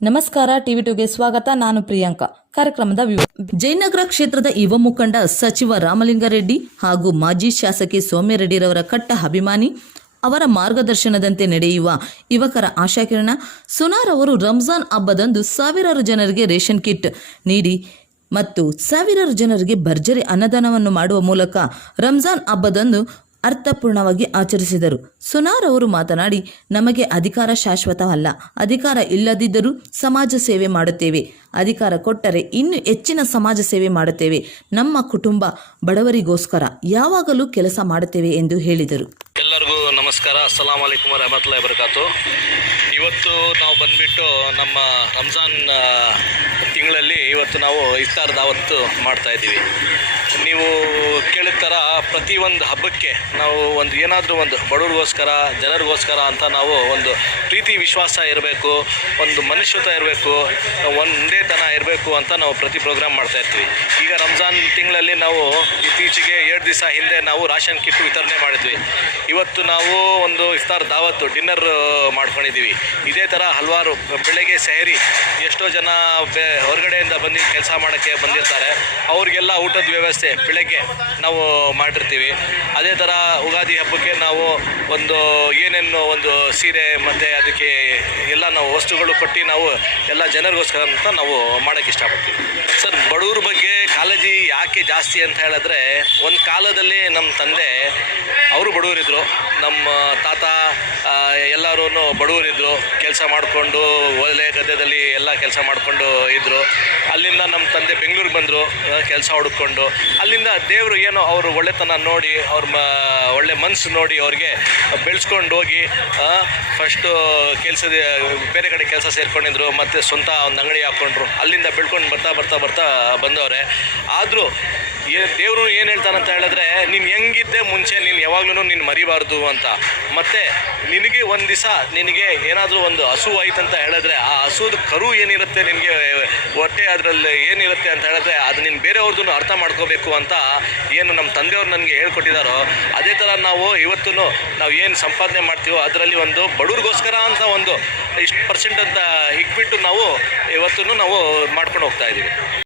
ನಮಸ್ಕಾರ, ಟಿವಿ ಟುಗೆ ಸ್ವಾಗತ. ನಾನು ಪ್ರಿಯಾಂಕಾ. ಕಾರ್ಯಕ್ರಮದ ಜಯನಗರ ಕ್ಷೇತ್ರದ ಯುವ ಮುಖಂಡ ಸಚಿವ ರಾಮಲಿಂಗಾರೆಡ್ಡಿ ಹಾಗೂ ಮಾಜಿ ಶಾಸಕಿ ಸೌಮ್ಯರೆಡ್ಡಿರವರ ಕಟ್ಟ ಅಭಿಮಾನಿ ಅವರ ಮಾರ್ಗದರ್ಶನದಂತೆ ನಡೆಯುವ ಯುವಕರ ಆಶಾಕಿರಣ, ಸುನಾರ್ ಅವರು ರಂಜಾನ್ ಹಬ್ಬದಂದು ಸಾವಿರಾರು ಜನರಿಗೆ ರೇಷನ್ ಕಿಟ್ ನೀಡಿ ಮತ್ತು ಸಾವಿರಾರು ಜನರಿಗೆ ಭರ್ಜರಿ ಅನ್ನದಾನವನ್ನು ಮಾಡುವ ಮೂಲಕ ರಂಜಾನ್ ಹಬ್ಬದಂದು ಅರ್ಥಪೂರ್ಣವಾಗಿ ಆಚರಿಸಿದರು. ಸುನಾರ್ ಅವರು ಮಾತನಾಡಿ, ನಮಗೆ ಅಧಿಕಾರ ಶಾಶ್ವತವಲ್ಲ. ಅಧಿಕಾರ ಇಲ್ಲದಿದ್ದರೂ ಸಮಾಜ ಸೇವೆ ಮಾಡುತ್ತೇವೆ. ಅಧಿಕಾರ ಕೊಟ್ಟರೆ ಇನ್ನೂ ಹೆಚ್ಚಿನ ಸಮಾಜ ಸೇವೆ ಮಾಡುತ್ತೇವೆ. ನಮ್ಮ ಕುಟುಂಬ ಬಡವರಿಗೋಸ್ಕರ ಯಾವಾಗಲೂ ಕೆಲಸ ಮಾಡುತ್ತೇವೆ ಎಂದು ಹೇಳಿದರು. ಎಲ್ಲರಿಗೂ ನಮಸ್ಕಾರ. ಅಸ್ಸಲಾಂ ವಲೈಕುಮ್ ರಹಮತ್ಲಾ ಬರಕಾತು ಇವತ್ತು ನಾವು ಬಂದ್ಬಿಟ್ಟು ನಮ್ಮ ರಂಜಾನ್ ತಿಂಗಳಲ್ಲಿ ಇವತ್ತು ನಾವು ಇಫ್ತಾರ್ ದಾವತ್ತು ಮಾಡ್ತಾ ಇದ್ದೀವಿ. ನೀವು ಕೇಳಿದ ಥರ ಪ್ರತಿಯೊಂದು ಹಬ್ಬಕ್ಕೆ ನಾವು ಒಂದು ಏನಾದರೂ ಒಂದು ಬಡವ್ರಿಗೋಸ್ಕರ, ಜನರಿಗೋಸ್ಕರ ಅಂತ ನಾವು ಒಂದು ಪ್ರೀತಿ, ವಿಶ್ವಾಸ ಇರಬೇಕು, ಒಂದು ಮನುಷ್ಯತ್ವ ಇರಬೇಕು ಒಂದೇತನ ಇರಬೇಕು ಅಂತ ನಾವು ಪ್ರತಿ ಪ್ರೋಗ್ರಾಮ್ ಮಾಡ್ತಾ ಇರ್ತೀವಿ. ಈಗ ರಂಜಾನ್ ತಿಂಗಳಲ್ಲಿ ನಾವು ಇತ್ತೀಚೆಗೆ ಎರಡು ದಿವಸ ಹಿಂದೆ ನಾವು ರಾಷನ್ ಕಿಟ್ ವಿತರಣೆ ಮಾಡಿದ್ವಿ. ಇವತ್ತು ನಾವು ಒಂದು ಇಫ್ತಾರ್ ದಾವತ್ತು ಡಿನ್ನರ್ ಮಾಡ್ಕೊಂಡಿದ್ದೀವಿ ಇದೇ ಥರ ಹಲವಾರು ಬೆಳಗ್ಗೆ ಸೇರಿ ಎಷ್ಟೋ ಜನ ಹೊರಗಡೆಯಿಂದ ಬಂದು ಕೆಲಸ ಮಾಡೋಕ್ಕೆ ಬಂದಿರ್ತಾರೆ. ಅವ್ರಿಗೆಲ್ಲ ಊಟದ ವ್ಯವಸ್ಥೆ ಬೆಳಗ್ಗೆ ನಾವು ಮಾಡಿರ್ತೀವಿ. ಅದೇ ಥರ ಯುಗಾದಿ ಹಬ್ಬಕ್ಕೆ ನಾವು ಒಂದು ಏನೇನು ಒಂದು ಸೀರೆ ಮತ್ತು ಅದಕ್ಕೆ ಎಲ್ಲ ನಾವು ವಸ್ತುಗಳು ಕೊಟ್ಟು ನಾವು ಎಲ್ಲ ಜನರಿಗೋಸ್ಕರ ಅಂತ ನಾವು ಮಾಡೋಕ್ಕೆ ಇಷ್ಟಪಡ್ತೀವಿ. ಸರ್, ಬಡವ್ರ ಬಗ್ಗೆ ಕಾಳಜಿ ಯಾಕೆ ಜಾಸ್ತಿ ಅಂತ ಹೇಳಿದ್ರೆ, ಒಂದು ಕಾಲದಲ್ಲಿ ನಮ್ಮ ತಂದೆ, ಅವರು ಬಡವರಿದ್ದರು ನಮ್ಮ ತಾತ ಎಲ್ಲರೂ ಬಡವರಿದ್ದರು ಕೆಲಸ ಮಾಡಿಕೊಂಡು ಒಲೆ ಗದ್ದೆದಲ್ಲಿ ಎಲ್ಲ ಕೆಲಸ ಮಾಡಿಕೊಂಡು ಇದ್ದರು ಅಲ್ಲಿಂದ ನಮ್ಮ ತಂದೆ ಬೆಂಗಳೂರಿಗೆ ಬಂದರು ಕೆಲಸ ಹುಡುಕೊಂಡು. ಅಲ್ಲಿಂದ ದೇವರು ಏನೋ ಅವರು ಒಳ್ಳೆತನ ನೋಡಿ, ಅವ್ರ ಮ, ಒಳ್ಳೆ ಮನಸ್ಸು ನೋಡಿ ಅವ್ರಿಗೆ ಬೆಳೆಸ್ಕೊಂಡು ಹೋಗಿ ಫಸ್ಟು ಕೆಲಸದ, ಬೇರೆ ಕಡೆ ಕೆಲಸ ಸೇರ್ಕೊಂಡಿದ್ರು, ಮತ್ತು ಸ್ವಂತ ಒಂದು ಅಂಗಡಿ ಹಾಕ್ಕೊಂಡ್ರು ಅಲ್ಲಿಂದ ಬೆಳ್ಕೊಂಡು ಬರ್ತಾ ಬರ್ತಾ ಬರ್ತಾ ಬಂದವ್ರೆ. ಆದರೂ ಏ ದೇವರು ಏನು ಹೇಳ್ತಾನಂತ ಹೇಳಿದ್ರೆ, ನೀನು ಹೆಂಗಿದ್ದೆ ಮುಂಚೆ, ನೀನು ಯಾವಾಗ್ಲೂ ನೀನು ಮರಿಬಾರ್ದು ಅಂತ. ಮತ್ತು, ನಿನಗೆ ಒಂದು ದಿವಸ ನಿನಗೆ ಏನಾದರೂ ಒಂದು ಹಸು ಆಯ್ತು ಅಂತ ಹೇಳಿದ್ರೆ, ಆ ಹಸುದ ಕರು ಏನಿರುತ್ತೆ ನಿನಗೆ, ಹೊಟ್ಟೆ ಅದರಲ್ಲಿ ಏನಿರುತ್ತೆ ಅಂತ ಹೇಳಿದ್ರೆ, ಅದು ನೀನು ಬೇರೆಯವ್ರದ್ದು ಅರ್ಥ ಮಾಡ್ಕೋಬೇಕು ಅಂತ ಏನು ನಮ್ಮ ತಂದೆಯವ್ರು ನನಗೆ ಹೇಳ್ಕೊಟ್ಟಿದ್ದಾರೋ ಅದೇ ಥರ ನಾವು ಇವತ್ತು ನಾವು ಏನು ಸಂಪಾದನೆ ಮಾಡ್ತೀವೋ, ಅದರಲ್ಲಿ ಒಂದು ಬಡವ್ರಿಗೋಸ್ಕರ ಅಂತ ಒಂದು ಇಷ್ಟು ಪರ್ಸೆಂಟ್ ಅಂತ ಇಟ್ಬಿಟ್ಟು ನಾವು ಇವತ್ತು ನಾವು ಮಾಡ್ಕೊಂಡು ಹೋಗ್ತಾ ಇದ್ದೀವಿ